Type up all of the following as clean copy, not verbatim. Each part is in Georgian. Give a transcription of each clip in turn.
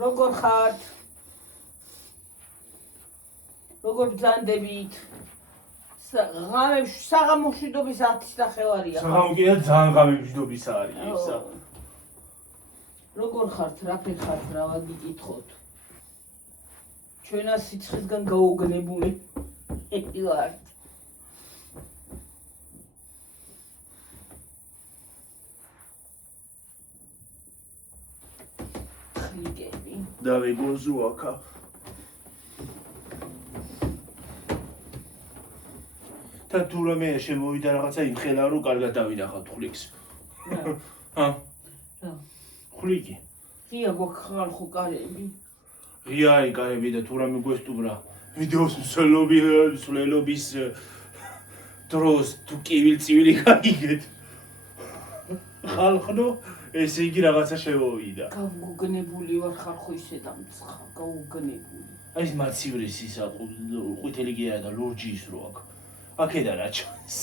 როგორ ხართ? როგორ ბრძანდებით? საღამოშვიდობის 10 ნახევარია. საღამოა ძალიან გამიბჯდობის არის ისა. როგორ ხართ, რა ფერხართ, რა ვაგიკითხოთ? ჩვენას სიცხესგან გაუგნებული ვართ. ხლიგები. დავიგოზო აქა. და თუ რამე შემოვიდა რაღაცა იმხელა რომ კარგად დავინახავთ ხლიკს. ჰა. ხლიკი. ღია გვაქვს ხო კარები? ღია არის კარები და თუ რამე გვესტუმრა ვიდეოს მსვლელობის დროს თუ კივილ-წივილი გაგიგეთ. ხალხო ესე იგი რაღაცა შემოვიდა. გაუგნებული ვარ ხალხო ისე დამცხა, გაუგნებული. აი ეს მაცივრის ისა ყვითელი გია და ლურჯი ის რო აქვს. აქედან აჩვენს.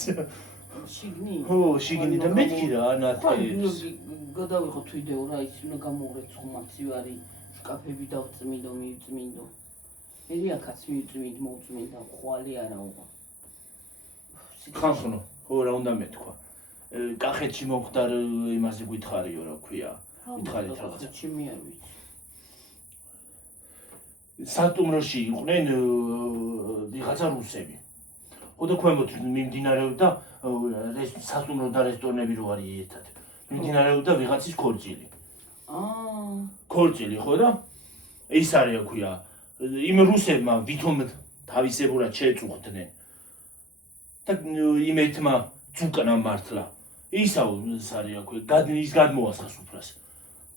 შიგნი? ხო, შიგნი და მეთქი რა ანათებს. გადავიღოთ ვიდეო რა ის უნდა გამოვღეთ ხომაცივარი, შკაფები დავწმინდო, მივწმინდო. მე აქაც მივწმინდ, მოუწმინდა, ხვალი არა უღა. ხახნო, ხო რა უნდა მეთქვა. კახეთში მომხდარ იმაზე გითხარიო რა ქვია. გითხარით რაღაცა. ჩემი არ ვიცი. სატუმროში იყვნენ ვიღაცა რუსები. ხო და ქვემოთ მიმდინარეობდა სასტუმრო და რესტორნები რო არის ერთად. მიმდინარეობდა ვიღაცის ქორწილი. ქორწილი ხო და ის არის რა ქვია. იმ რუსებმა ვითომ თავისებურად შეწუხდნენ. და იმეთმა ძუკნა მართლა. ისაო ის არის რა ქვია. ის გადმოასხა სუფრას.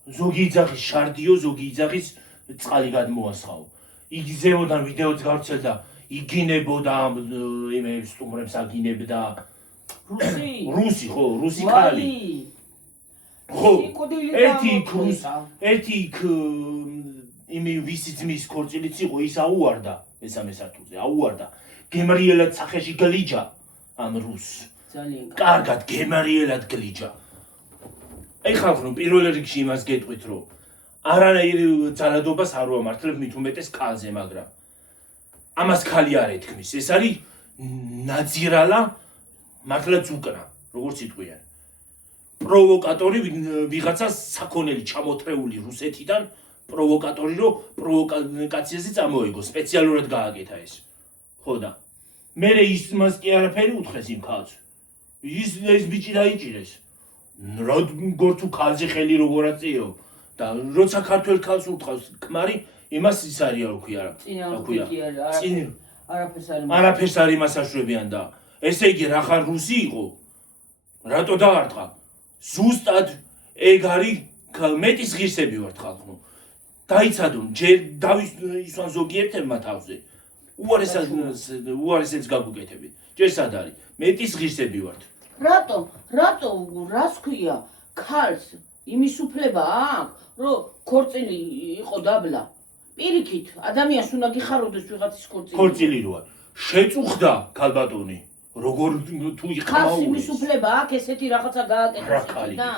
ზოგი იძახის შარდიო, ზოგი იძახის წყალი გადმოასხაო. იგი ზემოდან ვიდეოც გავრცელდა. იგინებოდა იმებს სტუმრებს აგინებდა. რუსი ხო, რუსი ქალი. ხო, ერთი იქ იმი ვისი ძმის ქორწილიც იყო, ის აუარდა მესამე სართულზე, აუარდა. გემრიელად სახეში გლიჯა ამ რუსს. ძალიან კარგად გემრიელად გლიჯა. აი ხალხო, პირველ რიგში იმას გეტყვით, რომ არანაირ ძალადობას არ ვამართლებ მით უმეტეს კალზე, მაგრამ ამას ქალი არ ეთქმის. ეს არის ნაძირალა მართლა ძუკნა, როგორც იტყვიან. პროვოკატორი ვიღაცა საქონელი ჩამოთრეული რუსეთიდან პროვოკატორი რო პროვოკაციაზე წამოეგო, სპეციალურად გააკეთა ეს. ხო და მე ის მას კი არაფერი უთხრეს იმ ქალს. ეს ბიჭი დაიჭირეს. როგორ თუ ქალზე ხელი როგორ აწიო და როცა ქართველ ქალს უთხრავს ქმარი იმას ის არის რა ქვია რა ქვია. არაფერს არ იმასაშვებიან და ესე იგი რა ხარ რუსი იყო? რატო დაარტყა? ზუსტად ეგ არის მეტის ღირსები ვართ ხალხო. დაიცადონ ჯერ დავისვან ზოგიერთებმა თავზე. უარესებს გაგუკეთებით. ჯერ სად არის? მეტის ღირსები ვართ. რატო რას ქვია? ქალს იმის უფლება აქვს, რომ ქორწილი იყო დაბლა. პირიქით, ადამიანს უნდა გიხაროდეს ვიღაცის ქორწილი. ქორწილი როა. შეწუხდა ქალბატონი. როგორ თუ იყავი? ქალს იმის უფლება აქვს ესეთი რაღაცა გააკეთოს და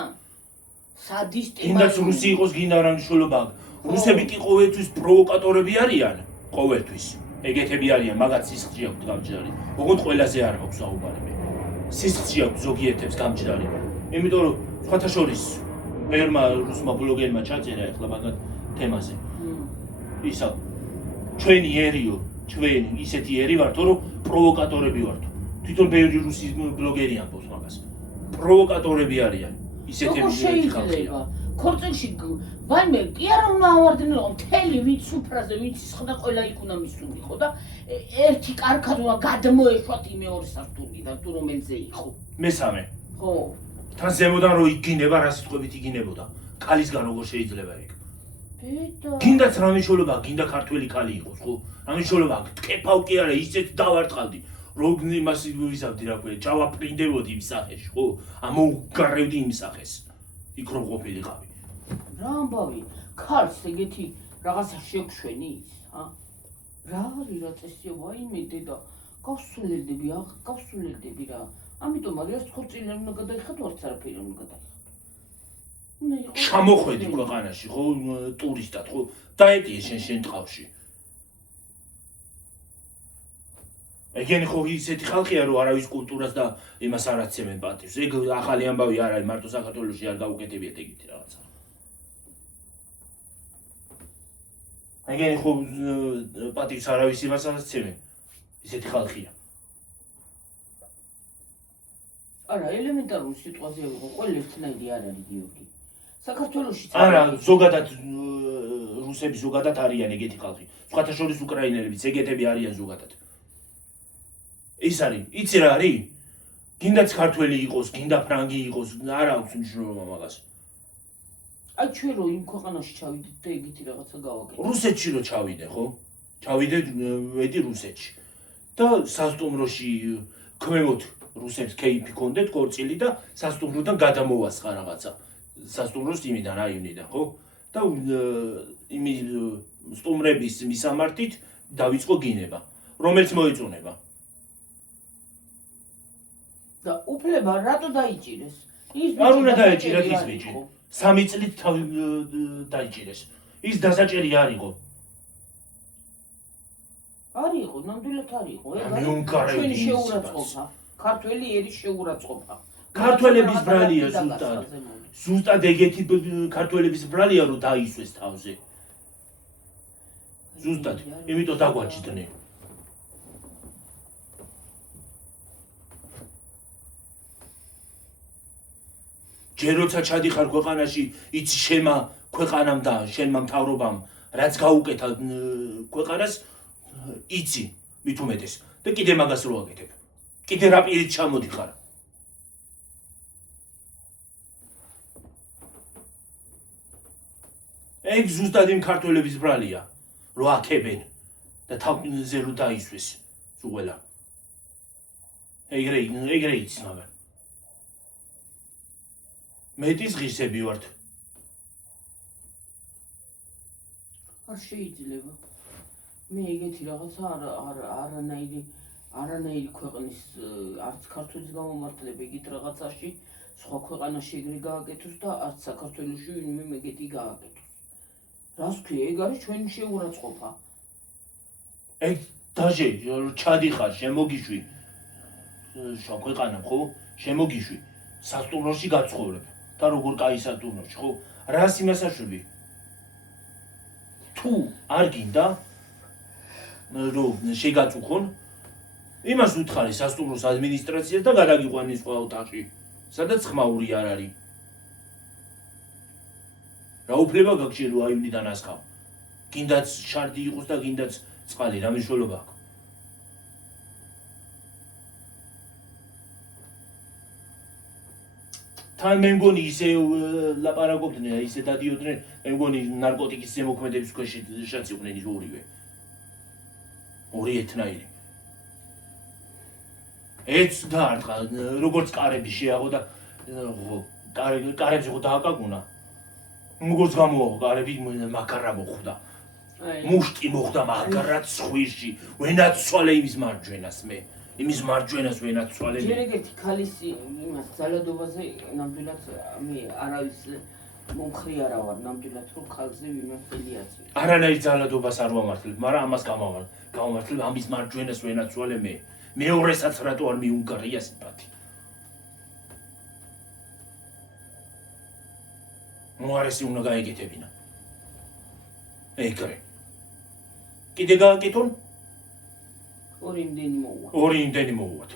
სადისტი. ინდაც რუსი იყოს გინდა რა მნიშვნელობა აქვს. რუსები კი ყოველთვის პროვოკატორები არიან, ყოველთვის. ეგეთები არიან, მაგაც სისხლში აქვს გამჯდარი. ოღონდ ყველაზე არ მაქვს საუბარი მე. სისხლში აქვს ზოგიერთებს გამჯდარი. იმიტომ რომ სხვათა შორის მერმა რუსმა ბლოგერმა ჩაწერა ახლა მაგათ თემაზე. ისა ჩვენიერიო, ჩვენ ისეთი ერი ვართ, რომ პროვოკატორები ვართ. თვითონ ბევრი რუსი ბლოგერი ამბობს მაგას. პროვოკატორები არიან. ისეთები შეიძლება. ქორწილში ვაიმე კი არა უნდა ავარდნილიყო მთელი ვინც სუფრაზე ვინც ისხდა ყველა იქ უნდა მისულიყო და ერთი კარგად უნდა გადმოეშვათ იმეორე სართულიდან თუ რომელზე იყო. მესამე. ხო. თან ზემოდან რო იგინება, რა სიტყვებით იგინებოდა. ქალისგან როგორ შეიძლება ეგ? გინდაც რა მნიშვნელობა, გინდა ქართველი ქალი იყოს, ხო? რა მნიშვნელობა, ტკეფავ კი არა, ისეთ დავარტყავდი. როგორ იმას ვიზავდი რა ქვია, ჩავაპრინდებოდი იმ სახეში, ხო? ამოუგარევდი იმ სახეს. იქ რომ ყოფილიყავი. რა ამბავი, ქალს ეგეთი რაღაცა შეგშვენის, ჰა? რა არის რა წესია, ვაიმე დედა, გავსულელდები რა. ამიტომ არის ქორწილი უნდა გადაიხადო, არც არაფერი უნდა გადაიხადო. უნდა ჩამოხვედი ქვეყანაში, ხო, ტურისტად, ხო, დაეტიე შენ ტყავში. ეგენი ხო ისეთი ხალხია, რომ არავის კულტურას და იმას არ აცემენ პატივს. ეგ ახალი ამბავი არ არის, მარტო საქართველოში არ გაუკეთებიათ ეგეთი რაღაცა. ეგენი ხო პატივს არავის იმას არ აცემენ. ისეთი ხალხია. არა, ელემენტარული სიტყვაზე ვიყო, ყველა ერთნაირი არ არის გიორგი. საქართველოში არა, ზოგადად რუსები ზოგადად არიან ეგეთი ხალხი. სხვათა შორის უკრაინელებიც ეგეთები არიან ზოგადად. ის არის, იცი რა არის? გინდაც ქართველი იყოს, გინდა ფრანგი იყოს, არ აქვს მნიშვნელობა მაგას. აი ჩვენ რო იმ ქვეყანაში ჩავიდეთ და ეგეთი რაღაცა გავაკეთეთ. რუსეთში რო ჩავიდე, ხო? ჩავიდე ვედი რუსეთში. და სასტუმროში ქვემოთ რუსებს кейფი ქონდეთ, კორწილი და სასტუმროდან გადამოვასხა რაღაცა. სასტუმროს იმიდან, აივნიდან, ხო? და იმის სტუმრების მისამართით დავიწყო გინება, რომელიც მოეწონება. და უფლება რატო დაიჭირეს? არ უნდა დაეჭირათ ის ბიჭი. 3 წლით დაიჭირეს. ის დასაჭერი არ იყო. არ იყო, ნამდვილად არ იყო. მიუნკარები შეურაცხყოფა. ქართველი ერის შეურაცხყოფა. ქართველების ბრალია ზუსტად. ზუსტად ეგეთი ქართველების ბრალია რომ დაისვეს თავზე. ზუსტად, იმიტომ დაგვაჭდნენ. ჯერ როცა ჩადიხარ ქვეყანაში, იცი შემა ქვეყანამ და შენმა მთავრობამ, რაც გაუკეთა ქვეყანას, იცი მით უმეტეს და კიდე მაგას რო აკეთებ. კიდე რა პირით ჩამოდიხარ. ეგ ზუსტად იმ ქართველების ბრალია, რო აკებენ და თავზე რო დაისვეს უყველა. ეგრე იცი მაგრამ. მეტის ღირსები ვართ. არ შეიძლება. მე ეგეთი რაღაცა არანაირი ქვეყნის არც ქართლის გამომართლება ეგეთ რაღაცაში სხვა ქვეყანაში ეგრე გააკეთოს და არც საქართველოში ვინმე ეგეთი გააკეთოს. რას ქვია, ეგ არის ჩვენი შეურაცხყოფა. ეგ დაჟე ჩადიხარ, შემოგიშვი. შო ქვეყანამ ხო? შემოგიშვი. სასტუმროში გაცხოვრებ. და როგორ კაი სასტუმროში, ხო? რას იმასაშვები? თუ არ გინდა რომ შეგაწუხონ, იმას უთხარი სასტუმროს ადმინისტრაციას და გადაგიყვანის სხვა ოთახში, სადაც ხმაური არ არის. რა უფლება გაქვს შენ რომ აივნიდან ასხავ? გინდაც შარდი იყოს და გინდაც წყალი, რა მნიშვნელობა აქვს? თან მე მგონი ისე ლაპარაკობდნენ, ისე დადიოდნენ, მე მგონი ნარკოტიკის ზემოქმედების ქვეშ შეციყვნენ ის ორივე. ორი ერთნაირი. ეც დაარტყა, როგორც კარები შეაღო და კარებს ხო დააკაკუნა. როგორც გამოაღო კარები მაგარა მოხვდა. მუშტი მოხვდა მაგარად სხვიში, ვენაც ცვალე იმის მარჯვენას მე. იმის მარჯვენას ვენაც ცვალე მე. ჯერ ეგეთი ქალის იმას ძალადობაზე ნამდვილად მე არავის მომხრე არა ვარ, ნამდვილად რომ ხალხზე ვინმე ხელი აწვი. არანაირ ძალადობას არ ვამართლებ, მაგრამ ამას გამოვმართლებ ამის მარჯვენას ვენაც ცვალე მე. მეორესაც რატო არ მიუნკარია სიპათი. მოარესი უნდა გაეკეთებინა. ეგრე. კიდე გააკეთონ? ორი იმდენი მოუვა. ორი იმდენი მოუვათ.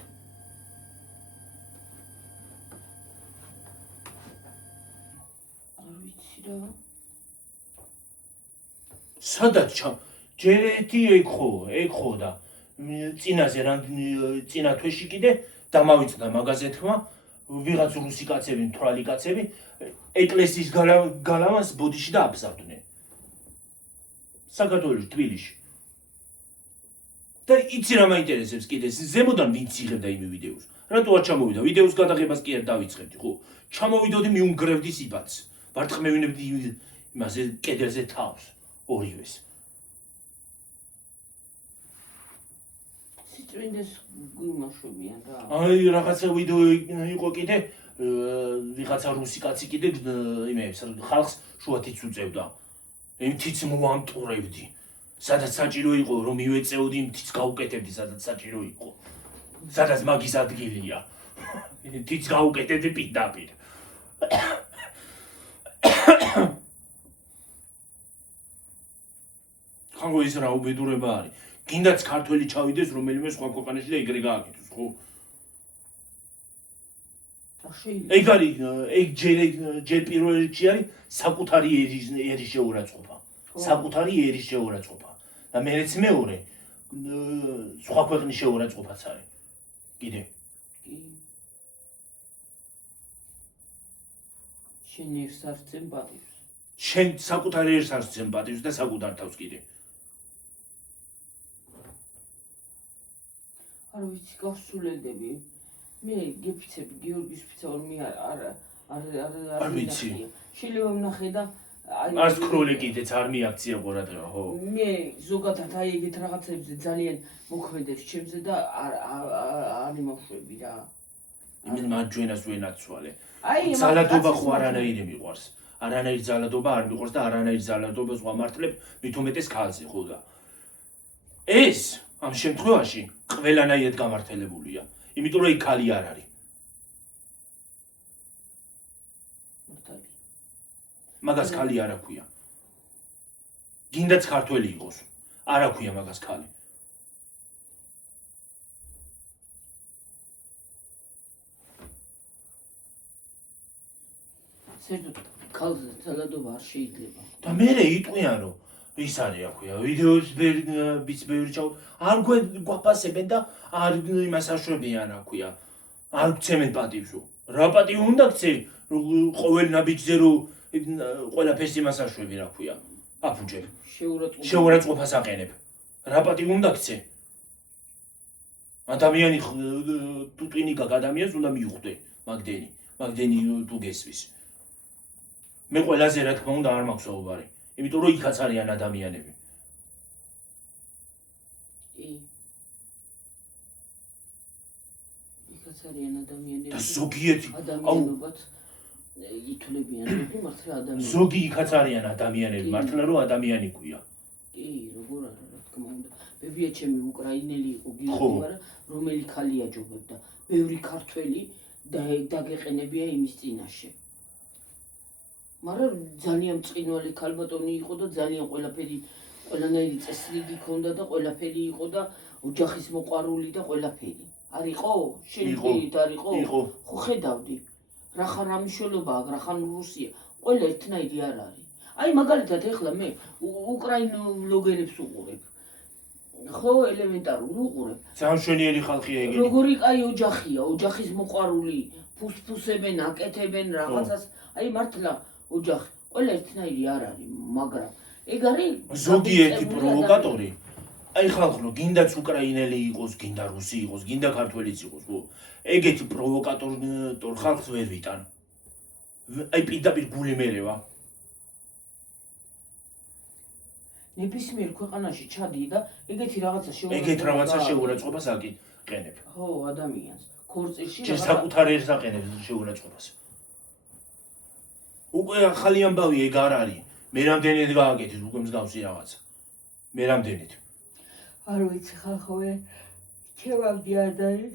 არ ვიცი რა. სადაც ჯერ ერთი ეგ ხო და წინაზე წინა თვეში კიდე დამავიწყდა მაგაზე თქმა, ვიღაც რუსი კაცები, მთვრალი კაცები ეკლესიის გალავანს ბოდიში და აბზავდნენ. საქართველოში, თბილისში. და იცი რა მაინტერესებს კიდე, ზემოდან ვინც იღებდა იმ ვიდეოს. რატო არ ჩამოვიდა? ვიდეოს გადაღებას კი არ დავიწყებდი, ხო? ჩამოვიდოდი მიუნგრევდი სიბათს. ვარტყმევინებდი იმაზე კედელზე თავს, ორივეს. სიწმინდეს გვიმაშობიან რა. აი რაღაცა ვიდეო იყო კიდე, ვიღაცა რუსი კაცი კიდე იმებს ხალხს შუათიც უწევდა. იმთიც მოამტურებდი. სადაც საჭირო იყო რომ მივეწეოდი, იმთიც გაუკეთებდი, სადაც საჭირო იყო. სადაც მაგის ადგილია. იმთიც გაუკეთებდი პირდაპირ. ხანგო ის რა უბედურება არის. გინდაც ქართველი ჩავიდეს რომელიმე სხვა ქვეყანაში და ეგრე გააკეთოს, ხო? ეგ არის, ეგ ჯერ პირველ რიგში არის საკუთარი ერის შეურაცხყოფა. საკუთარი ერის შეურაცხყოფა. და მეც მეორე სხვა ქვეყნის შეურაცხყოფაც არის. კიდე. შენ ერს არ წემ პატივს. შენ საკუთარ ერს არ წემ პატივს და საკუთარ თავს კიდე. არ ვიცი, გავსულელდები. მე გეფიცები გიორგის ფიცაორმი არ ვიცი. შეიძლება ვნახე და არც ქროლი კიდეც არ მიაქცია ყურადღება, ხო? მე ზოგადად აი ეგეთ რაღაცებზე ძალიან მოქმედებს ჩემზე და არ იმოშვები რა. იმის მარჯვენას ვენაცვალე. აი ზალადობა ხო არანაირი მიყვარს. არანაირი ზალადობა არ მიყვარს და არანაირი ზალადობას ვამართლებ მით უმეტეს ქალზე, ხო და ეს ამ შემთხვევაში ყველანაირად გამართლებულია. იმიტომ რომ იქ ქალი არ არის. მაგას ქალი არ აქვია. გინდაც ქართველი იყოს. არ აქვია მაგას ქალი. საერთოდ ქალზე ზალადობა არ შეიძლება. და მერე იტყვიან რომ ის არის აქვია. ვიდეოს ბევრი ჩაუ არ გვაფასებენ და არ იმას აშვებიან აქვია. არ გცემენ პატივსო. რა პატივი უნდა გცე? ყოველ ნაბიჯზე რომ ყველაფერს იმას აშვები რა ქვია. აფუჭებ. შეურაცხყოფას აყენებ. რა პატივი უნდა გცე? ადამიანი ტუტინი გაკ ადამიანს უნდა მიუხვდე მაგდენი თუ გესვის. მე ყველაზე რა თქმა უნდა არ მაქვს საუბარი. იმიტომ რომ იქაც არიან ადამიანები. იქაც არიან ადამიანები. და ზოგიერთი ადამიანობად ითვლებიან მართლა ადამიანები. ზოგი იქაც არიან ადამიანები, მართლა რომ ადამიანი ქვია. კი, როგორ არა, რა თქმა უნდა. ბებია ჩემი უკრაინელი იყო გიორგი, მაგრამ რომელი ქალი აჯობებდა. ბევრი ქართველი დაგეყენებია იმის წინაშე. მაგრამ ძალიან წინვალი ქალბატონი იყო და ძალიან ყველანაირი წესრიგი ჰქონდა და ყველაფერი იყო და ოჯახის მოყვარული და ყველაფერი. არ იყო? შენ არ იყო? ხო ხედავდი. რახან რამიშველობა აქ, რახან რუსია, ყველა ერთნაირი არ არის. აი მაგალითად ეხლა მე უკრაინულ ბლოგერებს უყურებ. ხო, ელემენტარული უყურებ. სამშვენიერი ხალხია ეგენი. როგორი კაი ოჯახია, ოჯახის მოყვარული, ფუსფუსებენ, აკეთებენ რაღაცას. აი მართლა ოჯახი, ყველა ერთნაირი არ არის, მაგრამ ეგ არის ზოგიერთი პროვოკატორი. აი ხალხო, გინდაც უკრაინელი იყოს, გინდა რუსი იყოს, გინდა ქართველიც იყოს, ხო? ეგეთი პროვოკატორ ხალხს ვერ ვიტან. აი პირდაპირ გული მერევა. ნებისმიერ ქვეყანაში ჩადი და ეგეთი რაღაცა შეურაცხყოფას აკეთებ. ხო, ადამიანს. ქორწილში შენ საკუთარ ერს აყენებს შეურაცხყოფას. უკვე ახალი ამბავი ეგ არ არის. მე რამდენად გააკეთეს უკვე მსგავსი რაღაცა. მე რამდენად. არ ვიცი ხალხოვე, ჩემამდე არ დაის,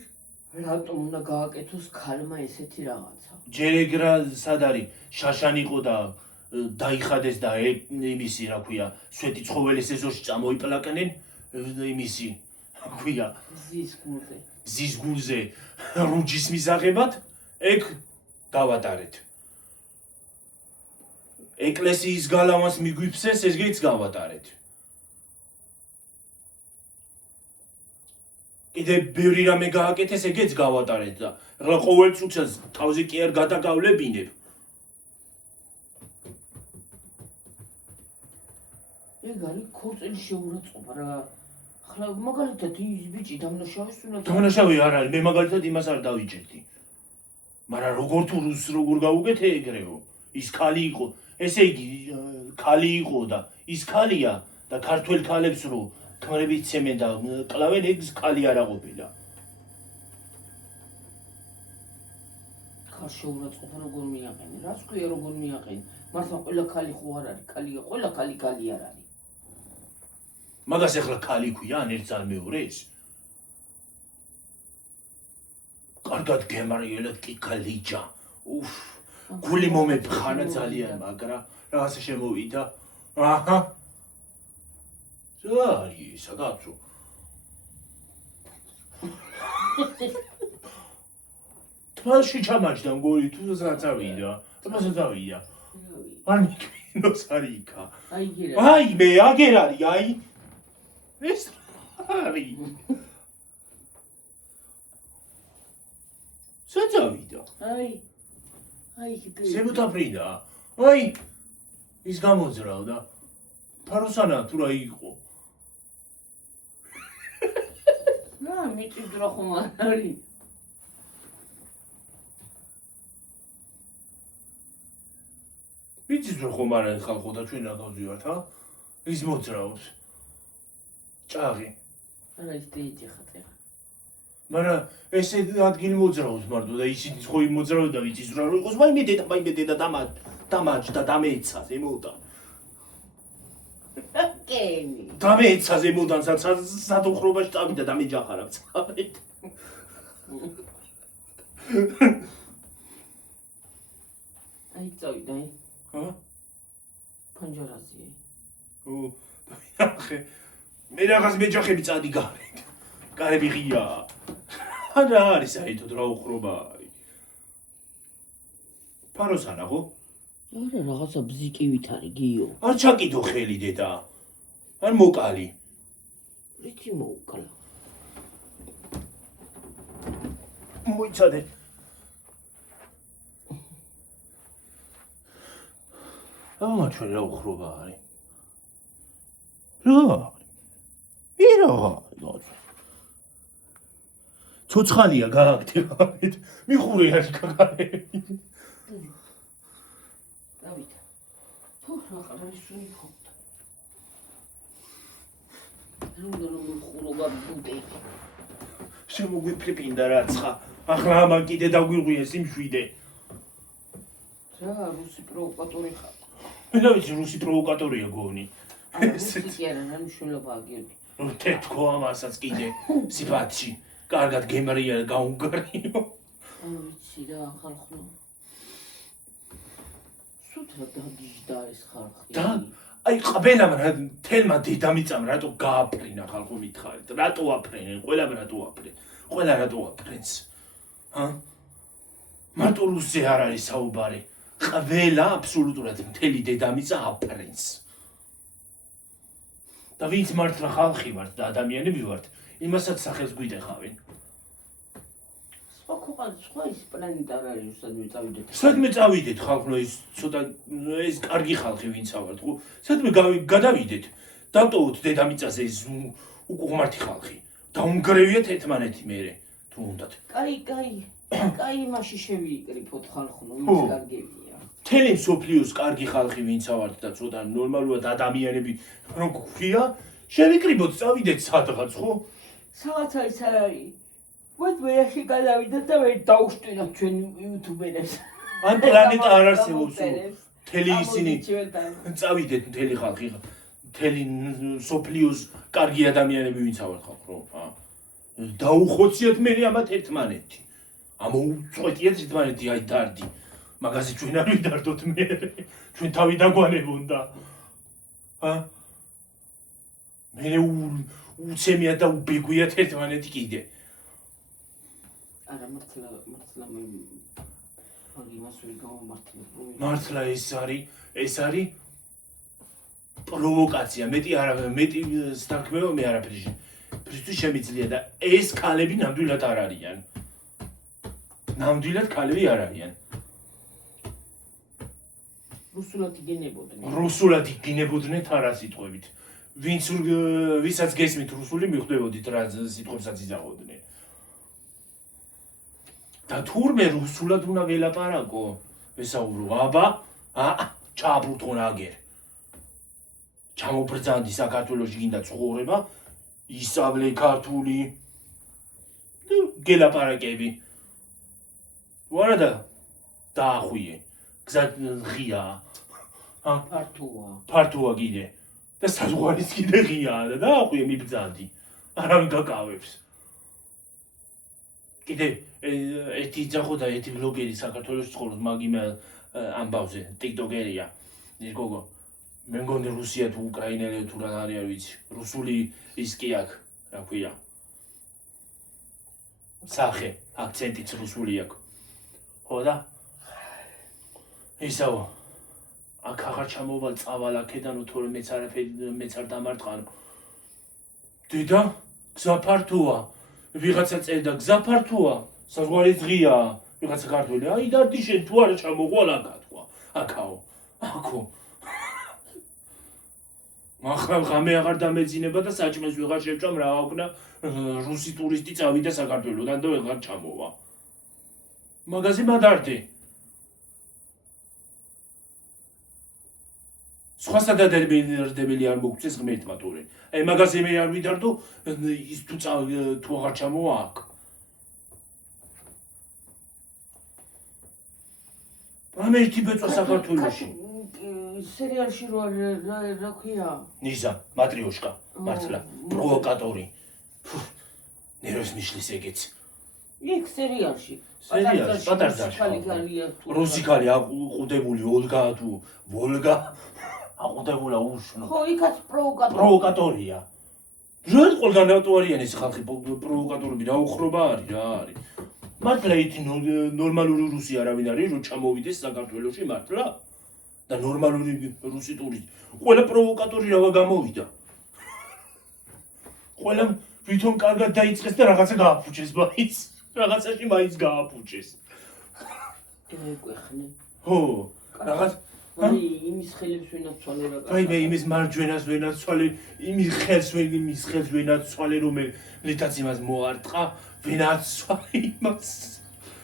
რატომ უნდა გააკეთოს ქალმა ესეთი რაღაცა. ჯერ ეგ რა სად არის? შაშან იყო და დაიხადეს და იმისი რა ქვია, სვეტი ცხოველის ეზოში წამოიპლაკნენ იმისი რა ქვია, ზის გულზე რუჯის მისაღებად, ეგ გავატარეთ. ეკლესიის გალავანს მიგვიფსეს, ესგეც გავატარეთ. კიდე ბევრი რამე გააკეთეს, ეგეც გავატარეთ და ახლა ყოველ წუთს თავზე კი არ გადაგავლებინებ. ეგ არის ქორწილის შეურაცხყოფა რა. ახლა მაგალითად ის ბიჭი დამნაშავეს უნდა დამნაშავე არ არის, მე მაგალითად იმას არ დავიჭერდი. მაგრამ როგორ თუ რუსს როგორ გავუკეთე ეგრეო. ის ქალი იყო, ესე იგი ქალი იყო და ის ქალია და ქართველ ქალებს რო ქმრებით ცემენ და კლავენ, ეგ ქალი არ აყოფილა. ქალ შეურაცხყოფა როგორ მიაყენე? რას ქვია როგორ მიაყენე? მართლა ყველა ქალი ხო არ არის? ქალია, ყველა ქალი არ არის. მაგას ახლა ქალი ქვია ან ერთ ძალ მეორეს? კარგად გემარიელად კი ქალიჯა. უფ, გული მომეფხანა ძალიან, მაგრამ რაღაცა შემოვიდა. აჰა. ზარი, სადაცო. თვალში ჩამაჯდა მგონი თუ საწავიდა. თვალსაწავიდა. არ მიკინოს არიქა. აი გერა. აი მე აგერ არის, აი. ეს არის. საწავიდა. აი კიდე. ზემოთაფრინდა. აი ის გამოძრავდა. ფაროსანა თუ რა იყო? მიწვდრა ხომ არ არის. ვიცით რომ ხომ არ არის ხალხო და ჩვენ რა გავზივართ, ჰა? ის მოძრაობს. ჭაღი. არა ის დეიჯი ხატე. მაგრამ ესე ადგილი მოძრაობს მარტო და ისიც ხო იმოძრავდა ვიცის რა რო იყოს, მაიმე დედა დამაჯდა დამეცა ზემოდან. კენი. დამეცა ზემოდან სადუხრობაში წავიდა და მეჯახარა წავით. აი წავიდა აი. ჰა? პანჯარაზე. ახე მე რაღაც მეჯახები წადი გარეთ. კარები ღია. არა არის საერთოდ რა უხრობა არის. ფაროსანა ხო? არა რაღაცა ბზიკივით არის გიო. არ ჩაკიდო ხელი დედა. არ მოკალი. რითი მოუკლა. მოიცადე. ამა ჩვენ რა უხრობა არის. რა? ცოცხალია გააკეთებთ. მიხური არის კაკალები. დავით. თუ რა სუნი ხოთა. რომ ხურობა ბუდე. შემოგვიფრიფინდა რაცხა. ახლა ამან კიდე დაგვირღვია სიმშვიდე. რა რუსი პროვოკატორი ხარ. მე და ვიცი რუსი პროვოკატორია გონი. რუსი კი არა, რა მნიშვნელობაა გიორგი. თეთქო ამასაც კიდე სიფათში. კარგად გემარია გაუნგრიო. ვიცი რა ხალხო. სუტრა დაგიჟდა ეს ხალხი. და აი ყველამ რა თელმა დედამიწამ რატო გააფრინა ხალხო მითხარით? რატო აფრენენ? ყველამ რატო აფრენ? ყველა რატო აფრენს? ჰა? მარტო რუსზე არ არის საუბარი. ყველა აბსოლუტურად მთელი დედამიწა აფრენს. და ვინც მართლა ხალხი ვართ და ადამიანები ვართ, იმასაც სახელს გვიდეხავენ. სხვა ის პლანეტა არ არის, სადმე წავიდეთ. სადმე წავიდეთ ხალხო, ის ცოტა ეს კარგი ხალხი ვინცა ვართ, ხო? სადმე გადავიდეთ. დავტოვოთ დედამიწაზე ეს უყუმართი ხალხი. დაუნგრევიათ ერთმანეთი მერე, თუ უნდათ. კაი იმაში შევიიკრიფოთ ხალხო, ის კარგებია. მთელი მსოფლიოს კარგი ხალხი ვინცა ვართ და ცოტა ნორმალურად ადამიანები რო გვქვია, შევიკრიბოთ, წავიდეთ სადღაც, ხო? სადაც არის არ არის. ვეთ მეაში გადავიდეთ და მე დავუშტინოთ ჩვენ იუთუბერებს. ან პლანეტა არ არსებობს. მთელი ისინი წავიდეთ მთელი ხალხი, მთელი მსოფლიოს კარგი ადამიანები ვინცა ვართ ხო? დაუხოციათ მე ამათ ერთმანეთი. ამოუწყვეტიათ ერთმანეთი აი დარდი. მაგაზე ჩვენ არ ვიდარდოთ მე. ჩვენ თავი დაგვანებონდა. ჰა? მე უცემიათ და უბეგვიათ ერთმანეთი კიდე. არა მართლა მე მაგ იმას ვერ გავამართლებ. მართლა ეს არის პროვოკაცია. მეტი სტარქმევა მე არაფერი. პრისთვის შემიძლია და ეს ქალები ნამდვილად არ არიან. ნამდვილად ქალები არ არიან. რუსულად იგინებოდნენ რა სიტყვებით. ვისაც გესმით რუსული მიხვდებოდით რა სიტყვებსაც იზაღოდნენ. და თურმე რუსულად უნდა ველაპარაკო. ვესაუბრო, აბა, ჩააბრუნდონ აგერ. ჩამობრძანდი საქართველოში გინდა ცხოვრება, ისწავლე ქართული. გელაპარაკები. ვარადა, დაახვიე. გზა ღია. ფართოა კიდე. და საზღვარიც კიდე ღიაა და დაახვიე მიბძანდი. არავინ გაკავებს. კიდე ერთი ძახო და ერთი ბლოგერი საქართველოს ცხოვრობს, მაგ იმე ამბავზე, ტიკტოკერია. ის გოგო. მე მგონი რუსია თუ უკრაინელი თუ რა არის არ ვიცი. რუსული ის კი აქვს, რა ქვია. სახე, აქცენტიც რუსული აქვს. ხო და? ისაო. აქ აღარ ჩამოვალ წავალ აქედანო თორე მეც არ დამარტყანო. დედა, გზა ფართოა. ვიღაცა წერდა გზა ფართოა. საზღვარი ღიაა. ვიღაცა ქართველი, აი დარდი შენ თუ არა ჩამოვალ აქა თქვა. აქაო. აქო. ახლა ღამე აღარ დამეძინება და საჭმელს ვიღარ შევჭა მრავალკნა რუსი ტურისტი წავიდა საქართველოდან და ვეღარ ჩამოვა. მაგაზე მადარდი. სხვა სადადებელი არ მოგწეს ღმერთმა თორე. აი მაგაზე მე არ ვიდარდო ის თუ აღარ ჩამოვა აქ. ამ ერთი ბეწვა საქართველოში. სერიალში რა ქვია? ნიზა, მატრიოშკა, მართლა, პროვოკატორი. ნერვს მიშლის ეგეც. იქ სერიალში. პატარდაში. რუსიკალი აყუდებული ოლგა თუ ვოლგა აყუდებულა უშნო. ხო, იქაც პროვოკატორია. რა ყველგან რატოარიან ეს ხალხი პროვოკატორები რა უხრობა არის რა არის. მართლა ითი ნორმალური რუსი არავინ არის რომ ჩამოვიდეს საქართველოში მართლა? და ნორმალური რუსი ტურისტი. ყველა პროვოკატორი რა გამოვიდა. ყველა ვითომ კარგად დაიწყეს და რაღაცა გააფუჭეს მაინც. რაღაცაში მაინც გააფუჭეს. ეკვეხნე. ხო, რაღაც იმის ხელებს ვენაცვალე რა. აი მე იმის მარჯვენას ვენაცვალე, იმის ხელს ვენაცვალე რომელთაც იმას მოარტყა, ვენაცვალე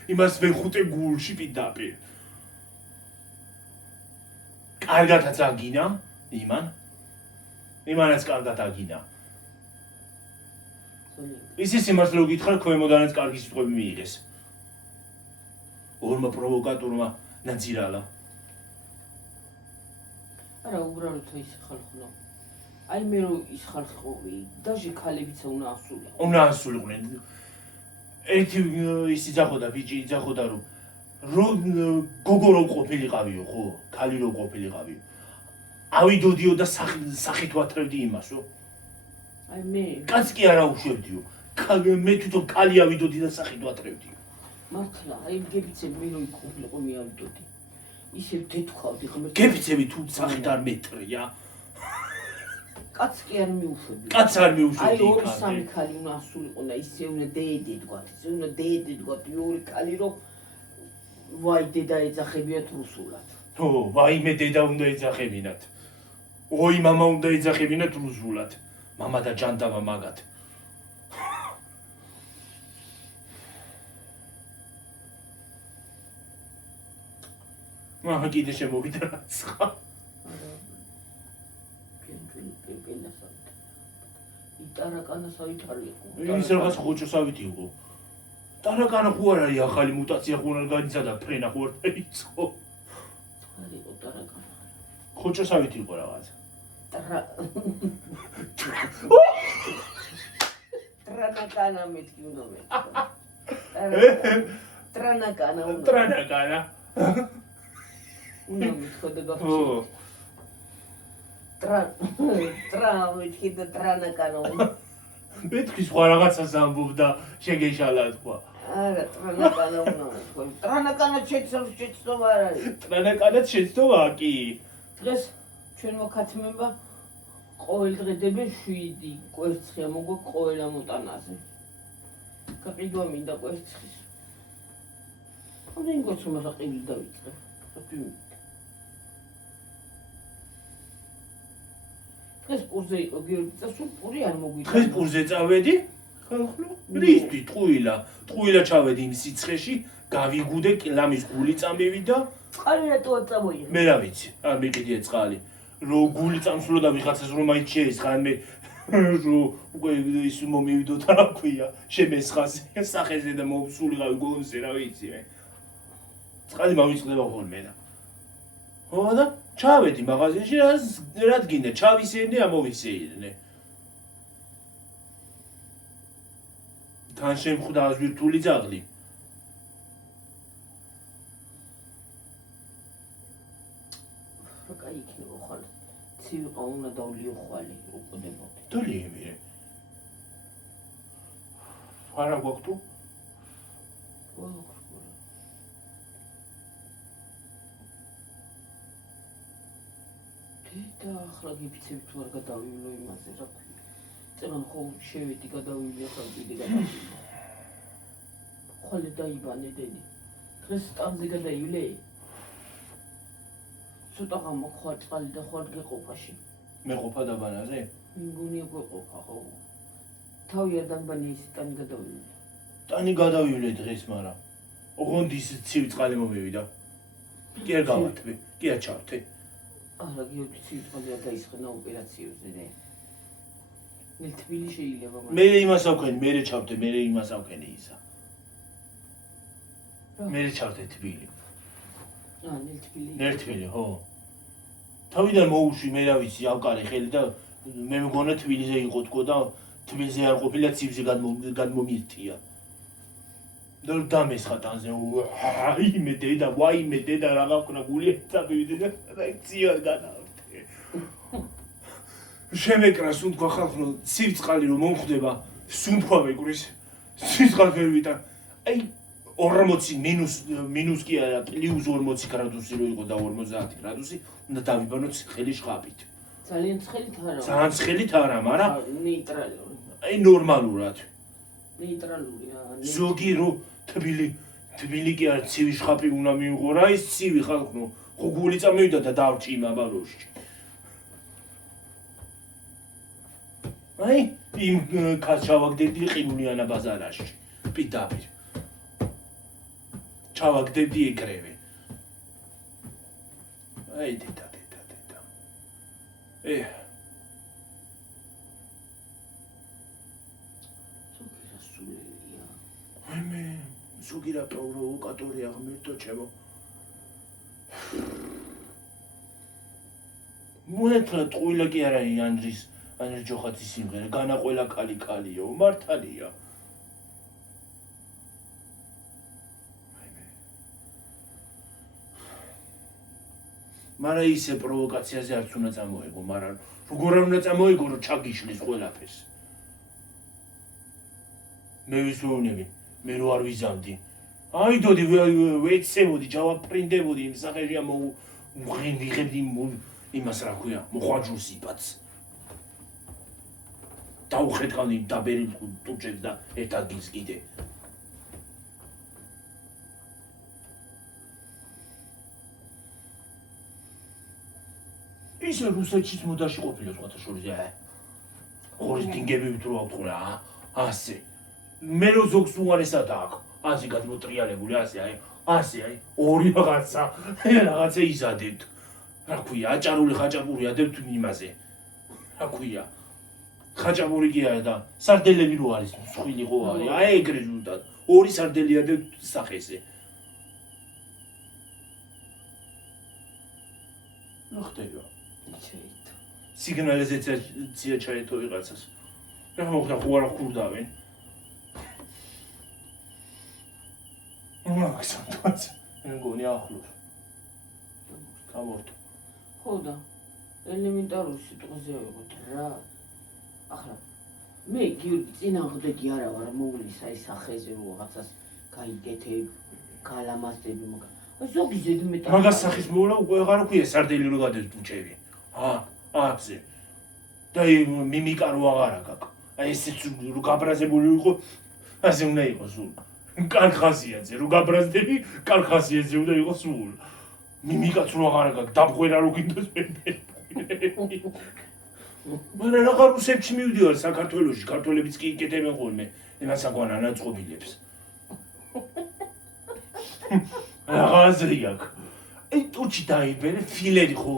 იმას ვეხუტე გულში პირდაპირ. კარგათაც აგინა იმანაც კარგად აგინა. ისე სიმართლე გითხრა ქვემოდანაც კარგი სიტყვები მიიღეს. ორმა პროვოკატორმა ნაძირალა. არა უბრალოდ ის ხალხო. აი მე რომ ის ხალხი ყოვი, დაჟე ქალებიცა უნდა ასულიყვნენ. ერთი ისი ძახოდა, ბიჭი ძახოდა რომ გოგო რომ ყოფილიყავიო, ხო? ქალი რომ ყოფილიყავიო. ავიდოდიო და სახით ვათრევდი იმასო. აი მე კაც კი არა უშვებდიო. მე თვითონ ქალი ავიდოდი და სახით ვათრევდიო. მართლა, აი გებიცები მე რომ ყოფილიყო მე ავიდოდი. ისევ დეთქვავდი ღმერთს. გებიცები თუ სახით არ მეტრია. კაც კი არ მიუშვებდი. კაც არ მიუშვებდი. აი ორი სამი ქალი უნდა ასულიყო და ისე უნდა დეედგოთ, ორი ქალი რომ ვაი დედა ეძახებიათ რუსულად. ო, ვაიმე დედა უნდა ეძახებინათ. ოი მამა უნდა ეძახებინათ რუსულად. მამა და ჯანდამა მაგათ. მამა კიდე შემოვიდა რაცხა. ტარაკანასავით არ იყო. ის რაღაც ხოჭოსავით იყო. ტარაკანა ხო არ არის ახალი მუტაცია ხო არ განიცადა ფრენა ხო არ დაიწყო. არ იყო ტარაკანა. ხოჭოსავით იყო რაღაც. ტრანაკანა მეთქი უნდა მე. ტრანაკანა. უნდა მეთქო და გახსოვ. მეთქი და ტრანაკანა. მეთქი სხვა რაღაცას ამბობდა შეგეშალა თქვა. არა, ტრანაკანა უნდა მეთქო. ტრანაკანა შეცდომა არ არის. ტრანაკანაც შეცდომა კი. დღეს ჩვენ მოკათმება ყოველ დღე დებენ 7 კვერცხია მოგვაქვს ყოველ ამოტანაზე. გაყიდვა მინდა კვერცხის. ამდენი გოცომა გაყიდვი დავიწყე. დღეს პურზე იყო გიორგი და სულ პური არ მოგვიდა. დღეს პურზე წავედი? ხალხო, რითი ტყუილა ჩავედი იმ სიცხეში, გავიგუდე ლამის გული წამივიდა. წყალი რატო არ წამოიღე? მე რა ვიცი, არ მიყიდია წყალი. რო გული წამსულა და ვიღაცას რომ მაინც შეესხან მე რო უკვე ის მომივიდოთ რა ქვია, შემესხას სახეზე და მოვსულიყავი გონზე რა ვიცი მე. წყალი მავიწყდება ხოლმე და. ხო და ჩავედი მაღაზიაში, რა გინდა, ჩავისეირნე, ამოვისეირნე. თან შემხვდა აზვირთული ძაღლი. რა იქნება ხალ. ცივი ყავნა დავლიო ხალი უყდებოდი. დოლიემირე. არა გვაქვს თუ? და ახლა გიფიცები თუ არ გადავივლო იმაზე რა ქვია. წეგან ხო შევედი გადავივლი ახლა კიდე გადავივლი. ხოლე დაიბანე დედი. დღეს სტამზე გადაივლე. ცოტა ხანმა ხარ წყალი და ხარ გეყოფაში. მე ყოფა დაბანაზე? მიგონია გეყოფა ხო. თავი არ დაბანე ის ტანი გადავივლე. ტანი გადავივლე დღეს, მაგრამ ოღონდ ის ცივი წყალი მომივიდა. კი არ გავათბე, კი არ ჩავთე. არა გიორგი ცივი წყალი არ დაისხნა ოპერაციებზე და მე თბილი შეიძლება მე იმას ავქენი, მე ჩავთე, მე იმას ავქენი ისა. მე ჩავთე თბილი. ნერთბილი, ხო. თავიდან მოუშვი, მე რა ვიცი, ავკარე ხელი და მე მგონა თბილიზე იყო თქო და თბილზე არ ყოფილა ცივზე გადმომირთია. და დამესხა ტანზე, ვაიმე დედა, ვაიმე დედა, რა გავქნა გული წავიდე და რეაქცია განავთე. შემეკრა სუნთქვა ხალხო, ცივი წყალი რომ მომხვდება, სუნთქვა მეკრის, ცივი წყალი ვერ ვიტან. აი 40 მინუს კი არა, +40 გრადუსი რო იყო და 50 გრადუსი, უნდა დავიბანოთ ცხელი შხაპით. ძალიან ცხელით არა. ძალიან ცხელით არა, მაგრამ ნეიტრალური. აი ნორმალურად. ნეიტრალურია. ზოგი რო თბილი კი არა, ცივი შხაპი უნდა მიიღო რა, ის ცივი ხალხო, ხო გული წამოვიდა და დავჭიმა ბაროში. აი, იმ ჩავაგდები ყინულიანა ბაზარაში. პირდაპირ. ჩავაგდები ეკრევე. აი დედა. მე ზოგი რა პროვოკატორია ღმერთო ჩემო. მოეთლა ტყუილა კი არა ანდრის ჯოხაძის სიმღერა, განაყოლა კალიო, მართალია. მაგრამ ისე პროვოკაციაზე არც უნდა წამოეგო, მაგრამ როგორ არ უნდა წამოეგო, რომ ჩაგიშლის ყველაფერს. მე ვისვეუნები, მე რო არ ვიზამდი. აი დოდი ვეცემოდი, ჯავაფრინდებოდი იმ სახეში ვიღებდი იმას რა ქვია, მოხვაჯურს იპაც. დაუხეთქავდი დაბერილ ტუჩებს და ერთ ადგილს კიდე. ისე რუსეთშიც მოდაში ყოფილა სხვათა შორის, ხორის დინგები თუ რა ვთქვა, ასე. მე რო ზოგს უარესად აქვს, ასე გადმოტრიალებული, ასე, ორი რაღაცა იზადებთ. რა ქვია, აჭარული ხაჭაპური ადებთ იმაზე. რა ქვია, ხაჭაპური კი არა და სარდელები რო არის, მსხვილი ხო არის, ეგრე ზუსტად. ორი სარდელი ადებთ სახეზე. რა ხდება? სიგნალიზაცია ჩაერთო ვიღაცას. რა მოხდა, ხო არა ხურდავენ. მაგასათვაც მეგონი ახლოს. გამორთო. ხო და ელემენტარული სიტყვაზე ვიყოთ რა. ახლა მე გიორგი წინააღმდეგი არა ვარ მოვლის აი სახეზე რომ რაღაცას გაიგეთებ, გალამაზდები მაგრამ ზოგი ზედმეტად მაგას სახის მოვლა უკვე აღარ ქვია სარდელი რო გადეს ბუჭები. აბზე. და მიმიკა რო აღარა გაქვს. აი ესეც რო გაბრაზებული იყო, ასე უნდა იყოს სულ. კალხაზიაძე რო გაბრაზდები, კალხაზიაძე უნდა იყოს სულ. მიმიკაც რო აღარა გაქვს, დაბღვერა რო გინდოს პენდელი. მაგრამ რა რუსებში მივდივარ საქართველოში, ქართველებიც კი იკეთებენ ხოლმე იმას აგვანა ნაწყობილებს. რაღაცი აქვს. აი ტუჩი დაიბერე, ფილერი ხო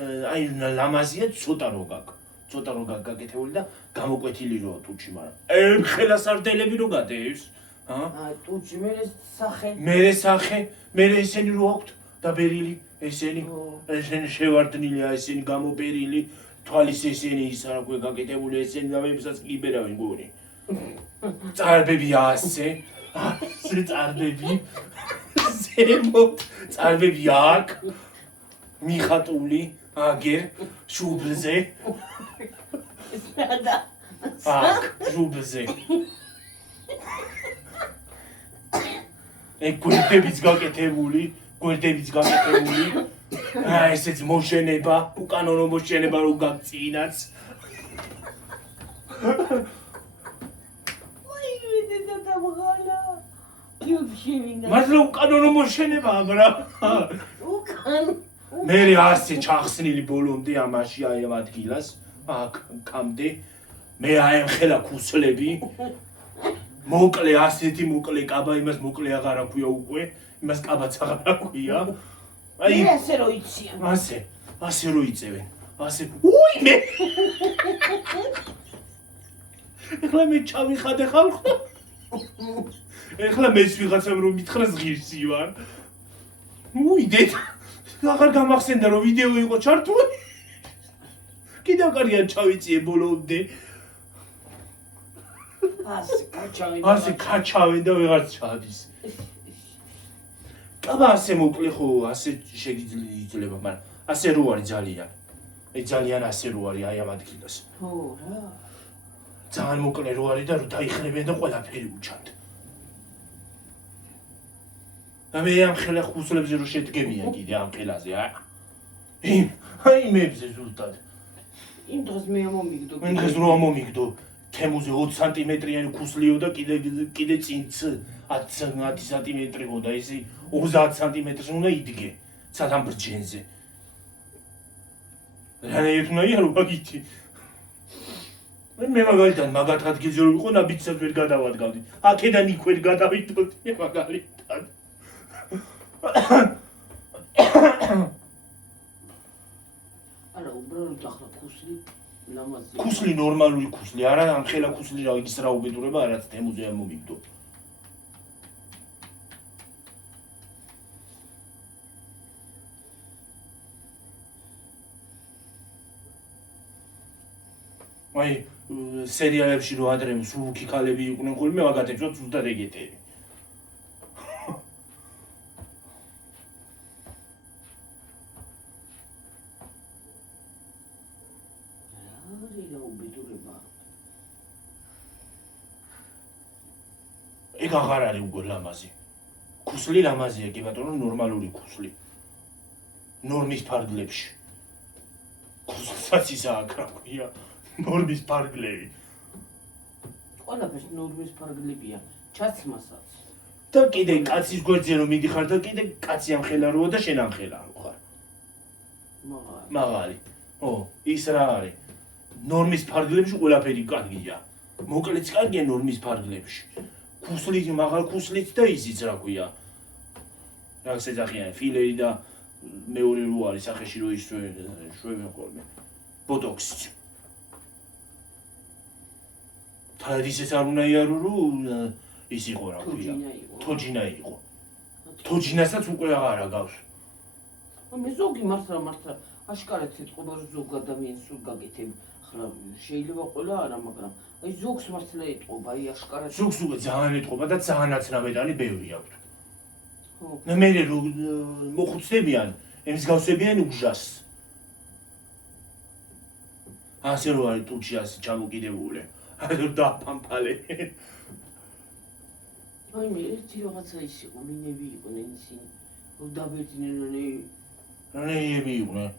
აი ლამაზია ცოტა რო გაქვს გაკეთებული და გამოკვეთილი როა ტუჩი, მაგრამ ხელა სარდელები რო გადაევს, ტუჩი მე სახე მე ესენი რო აქვთ დაბერილი ესენი შევარდნილია ესენი გამოპერილი თვალის ესენი ის რა ქვია გაკეთებული ესენი და მეებსაც იბერავენ გონი წარბები ასე წარბები ზემოთ წარბები აქ მიხატული აგერ შუბლზე აქ შუბლზე გვერდებიც გაკეთებული ესეც მოშენება უკანონო მოშენება რო გაგწინაც მართლა უკანონო მოშენება მაგრამ მე ასე ჩახსნილი ბოლომდე ამაში აი ამ ადგილას აქ კამდე მე აემხელა ქუსლები მოკლე ასეთი მოკლე კაბა იმას მოკლე აღარ აქვია უკვე იმას კაბაც აღარ აქვია აი ასე რო იციან ასე რო იწევენ ასე უი მე ეხლა მე ჩავიხადე ხალხო ეხლა მეც ვიღაცამ რომ მითხრას ღირსი ვარ უი დედ აღარ გამახსენდა რომ ვიდეო იყო ჩართული კიდევ კარგია ჩავიწიე ბოლომდე ასე კაჩავენ და ვეღარ ჩადის კაბა ასე მოკლე ხო ასე შეიძლება მაგრამ ასე რო არის ძალიან ასე რო არის აი ამ ადგილას ხო რა ძალიან მოკლე რო არის და რო დაიხრებიან და ყველაფერი უჩანთ და მე ამ ხელა ხუსლებზე რო შედგებიან კიდე ამ ხელაზე აი მეებზე ზუსტად იმ დღეს მე ამომიგდო იმ დღეს რო ამომიგდო თემუზე 20 სანტიმეტრიანი ქუსლიო და კიდე წინც 10 სანტიმეტრი ყოდა ისი 30 სანტიმეტრს უნდა იდგე სათამ ბრჯენზე რანაირად უნდა იარო მაგითი მე მაგალითად მაგათ ადგილზე რო ვიყო ნაბიჯსაც ვერ გადავადგავდი აქედან იქ ვერ გადავიდოდი მაგალითად არა უბრალოდ ახლა ქუსლი ნორმალური ქუსლი არა ამ ხელა ქუსლი რა ის რა უბედურება რაც თემუზე ამომიგდო აი სერიალებში რო ადრე სულუქი ქალები იყვნენ ხოლმე მაგათებსაც ზუსტად ეგეთები ეგ აღარ არის უკვე ლამაზი. ქუსლი ლამაზია, კი ბატონო, ნორმალური ქუსლი. ნორმის ფარგლებში. ქუსლსაც ისა აქ რა ქვია, ნორმის ფარგლები. ყველაფერს ნორმის ფარგლებია, ჩაცმასაც. და კიდე კაცის გვერდზე რომ მიდიხარ და კიდე კაცი ამ ხელა როა და შენ ამ ხელა რო ხარ. მაღალი. ის რა არის? ნორმის ფარგლებში ყველაფერი კარგია. მოკლეც კარგია ნორმის ფარგლებში. ქუსლით, მაღალ ქუსლით და ისიც რა ქვია. რა შეძახიან, ფილერი და მეორე რო არის სახეში რო შვევენ ხოლმე. ბოტოქსი. თად ისეც არ უნდა იარო რომ ის იყო რა ქვია. თოჯინა იყო. თოჯინასაც უკვე აღარა გავს. მე ზოგი მართლა აშკარად ეთყობა რომ ზოგ ადამიანს სულ გაკეთებ. ახლა შეიძლება ყველა არა, მაგრამ აი ზოგს მართლა ეთყობა, აი აშკარად. ზოგს უკვე ძალიან ეთყობა და ძალიანაც ნაბედანი ბევრი აქვს. ხო. მე რომ მოხუცდებიან, ემს გავსებიან უჟას. ასე რო არის ტუჩი ასე ჩამოკიდებული. ასე დაფამფალე. აი მე ერთი რაღაცა ის იყო, მინები იყვნენ ისინი. რომ დაბერძნდნენ რანეები იყვნენ.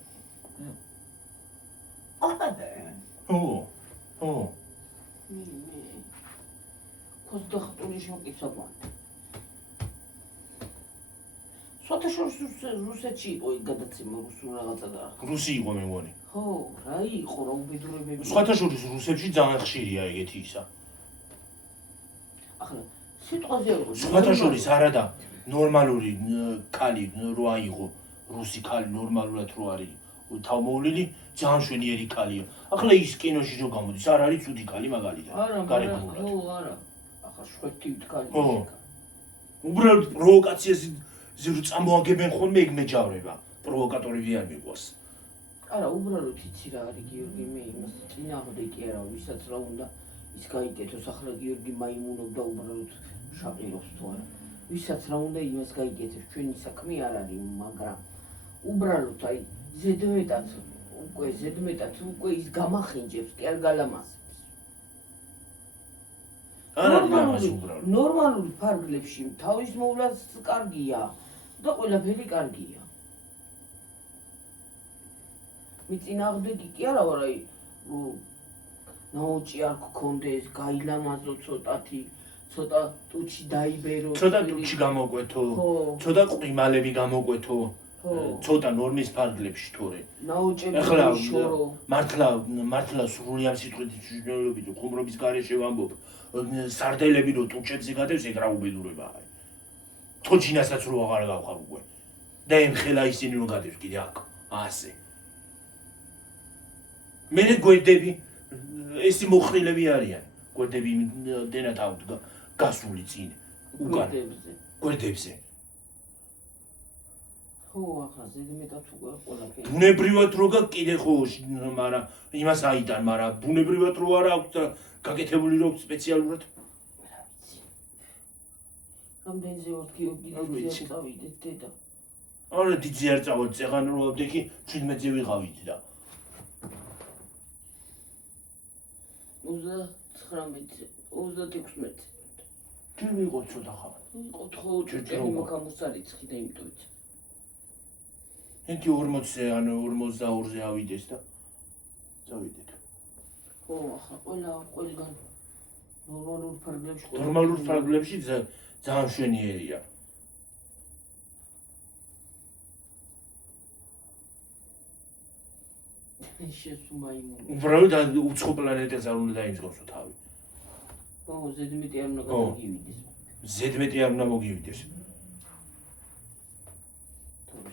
ქოსდახტული შემოკიცავან. სვათაშორის რუსეთში იყო იქ გადაცემა რუსულ რაღაცა და რუსი იყო მე მგონი. ხო, რა იყო რა უბედურებები. სვათაშორის რუსებში ძალიან ხშირია ეგეთი ისა. ახლა სიტყვაზე იყო სვათაშორის არა და ნორმალური ქალი რო აიღო რუსი ქალი ნორმალურად რო არის თავმოვლილი ძალიან შვენიერი ქალია. ახლა ის კინოში რო გამოდის არ არის ცუდი ქალი მაგალითად. არა, ხო, არა. ახლა ახლა შვეთივით კალი. უბრალოდ პროვოკაციას წამოაგებენ ხოლმე ეგ მეჯავრება. პროვოკატორები არ მიყვარს. არა, უბრალოდ იცი რა არის გიორგი, მე იმას წინააღმდეგ კი არა, ვისაც რა უნდა ის გაიკეთოს, ახლა გიორგი მაიმუნობდა უბრალოდ შაყირობს თუ არა. ვისაც რა უნდა იმას გაიკეთოს, ჩვენი საქმე არ არის, მაგრამ უბრალოდ აი ზედმეტად უკვე ის გამახინჯებს, კი არ გალამაზებს. არ არის ამას უბრალოდ. ნორმალურ ფარგლებში თავის მოვლაც კარგია და ყველაფერი კარგია. მე წინააღმდეგი კი არა ვარ, აი ნაოჭი არ გქონდეს, გაილამაზო ცოტათი, ცოტა ტუჩი დაიბერო. ცოტა ტუჩი გამოკვეთო, ცოტა ყრიმალები გამოკვეთო. ცოტა ნორმის ფარგლებში თორე. ნაოჭები შორო. მართლა სრული ამ სიტყვით მნიშვნელობით ხუმრობის გარეშე ვამბობ. სარდელები რო ტუჩებზე გადევს, ეგ რა უბედურებაა. თოჯინასაც რო აღარ გავხარ უკვე. და ემხელა ისინი რო გადევს კიდე აქ, ასე. მე გვერდები ესი მოხრილები არიან. გვერდები დენათ აუთ გასული წინ. უკან. გვერდებზე. ხო, ახლა ზედმეტად უკვე ყველაფერი. ბუნებრივად რო გაქვს კიდე ხო, მაგრამ იმას აიტან, მაგრამ ბუნებრივად რო არა აქვს და გაკეთებული რო აქვს სპეციალურად. რა ვიცი. რამდენზე ვარ გიორგი წავიდეთ დედა. არა, დიდზე არ წავედი, წეღან რო აბდექი 17-ზე ვიყავით და 36-ზე. თუ ვიყო ცოტა ხარ. ვიყო ხო, ჭერტელი მოგამოსარიცხი და იმიტომ ვიცი. ენტი 40-ზე ან 42-ზე ავიდეს და წავიდეთ. ხო, ახლა ყველგან ნორმალურ ფარგლებში ძალიან მშვენიერია. უბრალოდ უცხო პლანეტაზე არ უნდა დაიმსგავსო თავი. ხო, ზედმეტი არ უნდა გამოგივიდეს. ზედმეტი არ უნდა მოგივიდეს.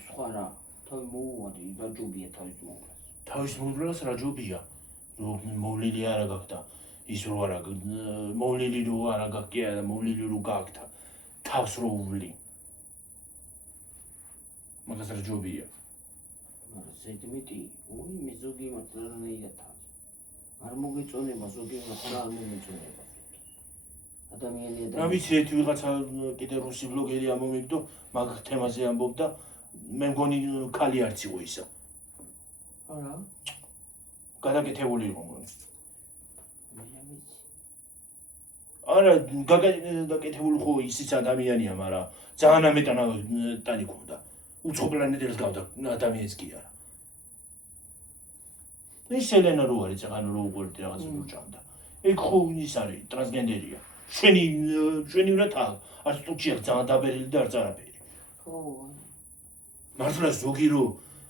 სხვა რა, თავი მოუვადე, რაჯობია თავის მოვლას. თავის მოვლას რაჯობია. რო მოვლილი არა გაქვს და ის რო არა მოვლილი რო არა გაქვს კი არა და მოვლილი რო გაქვს და თავს რო უვლი. მაგას რაჯობია. ზედმეტი, მე ზოგი მართლა რანაირად თავი. არ მოგეწონება ზოგი მართლა არ მომეწონება. ადამიანი. რა ვიცი, ერთი ვიღაცა კიდე რუსი ბლოგერი ამომიგდო, მაგ თემაზე ამბობდა, მე მგონი ქალი არც იყო ისა. არა. გადაკეთებული იყო მგონი. არა, გადაკეთებული ხო ისიც ადამიანია, მაგრამ ძალიან ამეტანი ქონდა. უცხო პლანეტელს გავდა ადამიანს კი არა. ის ელენა რო არის, წაღან რო უყურებდი რაღაც უჭამდა. ეგ ხო ის არის, ტრანსგენდერია. შვენივრად არც ტუჩი არ ძალიან დაბერილი და არც არაფერი. ხო. მართლა ზოგი რო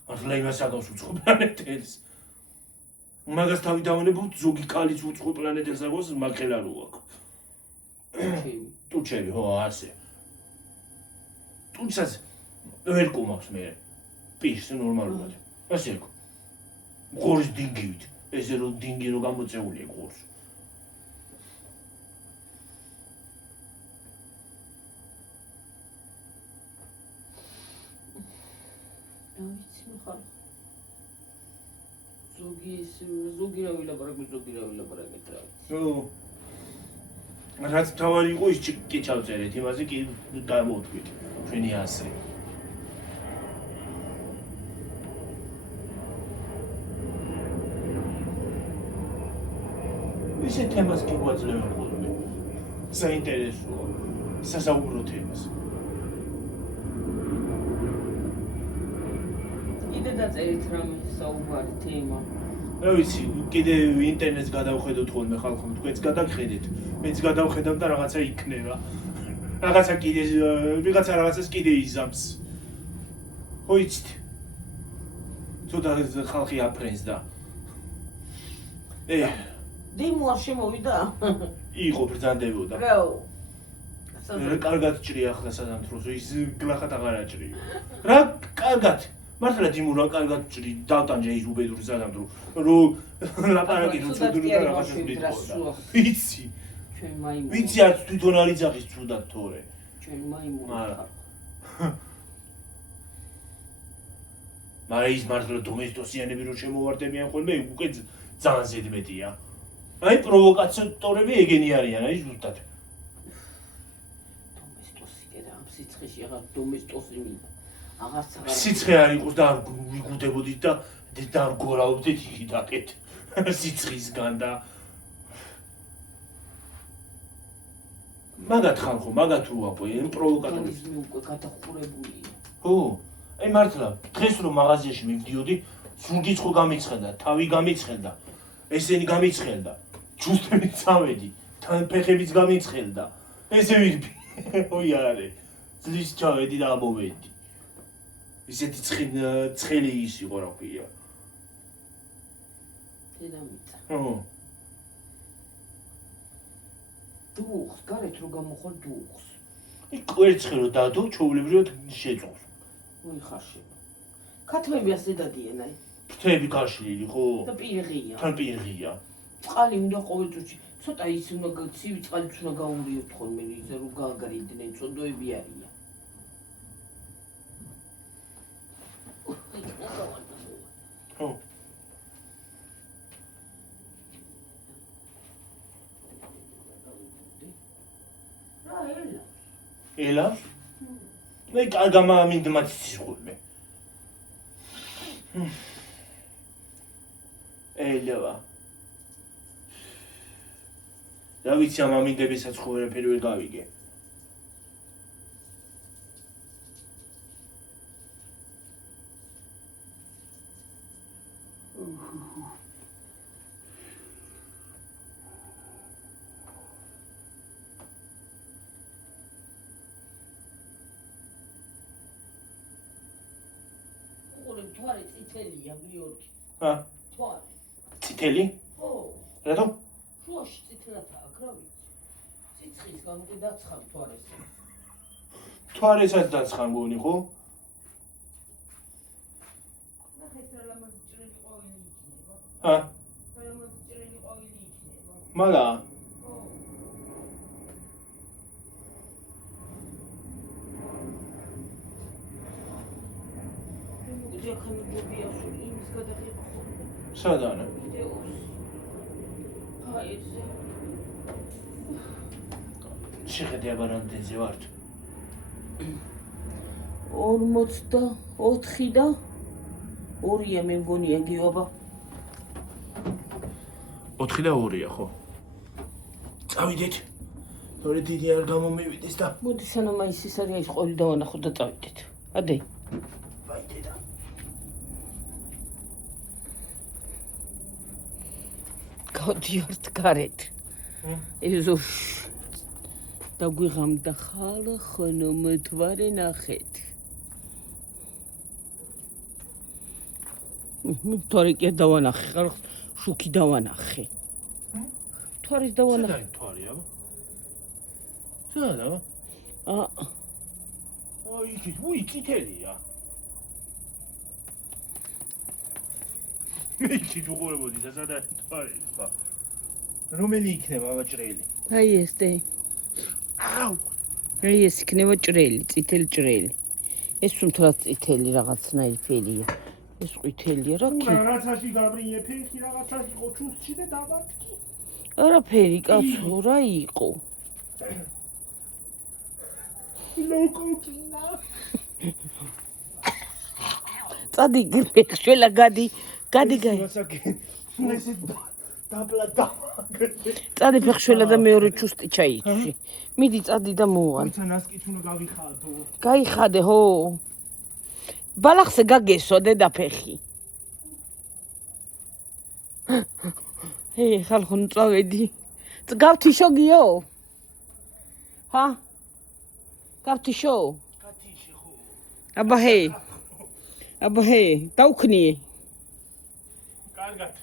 მართლა იმას აკავს უცხო პლანეტელს. მაგას თავი დავანებოთ, ზოგი ქალიც უცხო პლანეტელს აკავს, მაგხელა რო აქვს. ტუჩები, ხო, ასე. ტუჩას ვერ კუმავს მე. პირს ნორმალურად. ასე იყო. ღორის დინგივით. ესე რო დინგი რო გამოწეულია ღორს. რა ვიცი ხარ. ზოგი რა ვილაპარაკეთ რა. ხო. რაც თავარი იყო ის კი ჩავწერეთ, იმაზე კი გამოვთქვით. ჩვენი ასე. ისე თემას კი გვაძლევენ ხოლმე. საინტერესოა. სასაუბრო თემას. კიდე დაწერით რამე საუბარი თემა. რა ვიცი, კიდე ინტერნეტს გადავხედოთ ხოლმე ხალხო, თქვენც გადაგხედეთ. მეც გადავხედავ და რაღაცა იქნება. რაღაცა კიდე ვიღაცა რაღაცას კიდე იზამს. ხო იცით. ცოტა ხალხი აფრენს და დიმო არ შემოვიდა. იყო ბრძანდებოდა. რა. კარგად ჭრია ახლა სანამ ის გლახად აღარ აჭრია. რა კარგად. მართლა დიმო რა კარგად ჭრი დავტანჯე ის უბედური სანამ რო ლაპარაკი რო ჩუდრო და რაღაცას მითხოვდა. იცი. ჩვენ მაიმუნი. ვიცი არც თვითონ არ იძახის ცუდად თორე. ჩვენ მაიმუნი. არა. მაგრამ ის მართლა დომესტოსიანები რო შემოვარდებიან ხოლმე, უკვე ძალიან ზედმეტია. აი პროვოკატორები ეგენი არიან, აი ზუსტად. დომესტოსი და ამ სიცხეში აღარ დომესტოსი მინდა. აღარც აღარ. სიცხე არ იყოს და არ ვიგუდებოდით და არ გორაობდით იქიდან. სიცხისგან და მაგათ ხალხო, მაგათ რუაპო, იმ პროვოკატორებს. მე უკვე გადახურებულია. ხო, აი მართლა, დღეს რომ მაღაზიაში მივდიოდი, სულგიცხო გამიცხელდა, თავი გამიცხელდა, ესენი გამიცხელდა, ჯუსტებით წავედი, თან ფეხებიც გამიცხელდა. ესე ვირბი. ой არე. ძლის ჩავედი და ამოვედი. ისეთი ცხელი ის იყო რა ქვია. დედამიწა. ხო. დუხს, გარეთ რო გამოხარ დუხს. იქ კვერცხე რო დადო, ჩაულებრივად შეწოვს. ой ხარშება. ქათმები ასე დადიან აი. ფრთები გაშლილი, ხო? და პირღია. თან პირღია. წყალი უნდა ყოველ წუთში. ცოტა ის უნდა ცივი წყალიც უნდა გაურიოთ ხოლმე, ისე რომ გააგარიდნენ, წოდოები არიან. ხო. ელა? მე კარგამა მინდა მათი ხოლმე. ელა. რა ვიცი ამ ამინდებისაც ხო ვერაფერი ვერ გავიგე. თვარი წითელია გიორგი. ა? თვარი. წითელი? ხო. რატო? შუაში წითლათა აქ რა ვიცი. სიცხისგან უკვე დაცხარ თვარეს. თვარესაც დაცხარ გონი ხო? ნახე ეს რა ლამაზი ჭრელი ყვავილი იქნება. ა? რა ლამაზი ჭრელი ყვავილი იქნება. მარა? ხო. სადანა? შეხედე აბარანდენზე ვართ. 44 და 2-ია მე მგონია გიობა. 4 და 2-ია ხო? წავიდეთ. თორე დიდი არ გამომივიდეს და მოდი სანამ აი ის არის ის ყოლი დავანახო და წავიდეთ. ადე. ვაიდედა. გავდიართ გარეთ. ეზოშ დაგვიღამდა ხალხო მთვარე ნახეთ. მთვარე კი დავანახე, ხალხ შუქი დავანახე. მთვარის დავანახე. სადა მთვარეა? სადა? აი იქით, უი წითელია. მე იქით უყურებოდი და სადა მთვარე ხა. რომელი იქნება ჭრელი? აი ეს დე. აუ! აი ეს იქნება ჭრელი, წითელი ჭრელი. ეს თუნდაც წითელი რაღაცნაირი ფერია. ეს ყვითელია რა კი? რაღაცაში გაბრინე ფეხი რაღაცაში იყო ჩუსტში და დავარტკი. არაფერი კაცო რა იყო? ლოკოკინა. წადი ფეხშველა გადი გაი. ესე დაბლადა. წადი ფეხშველა და მეორე ჩუსტი ჩაიჭი. მიდი წადი და მოვალ. ვიცა ნასკიც უნდა გავიხადო. გაიხადე ხო? ბალახზე გაგესო დედაფეხი. ხალხო წავედი. გავთიშო გიო? ჰა? გავთიშო? გათიშე ხო? აბა ჰე, დავქნიე. კარგად.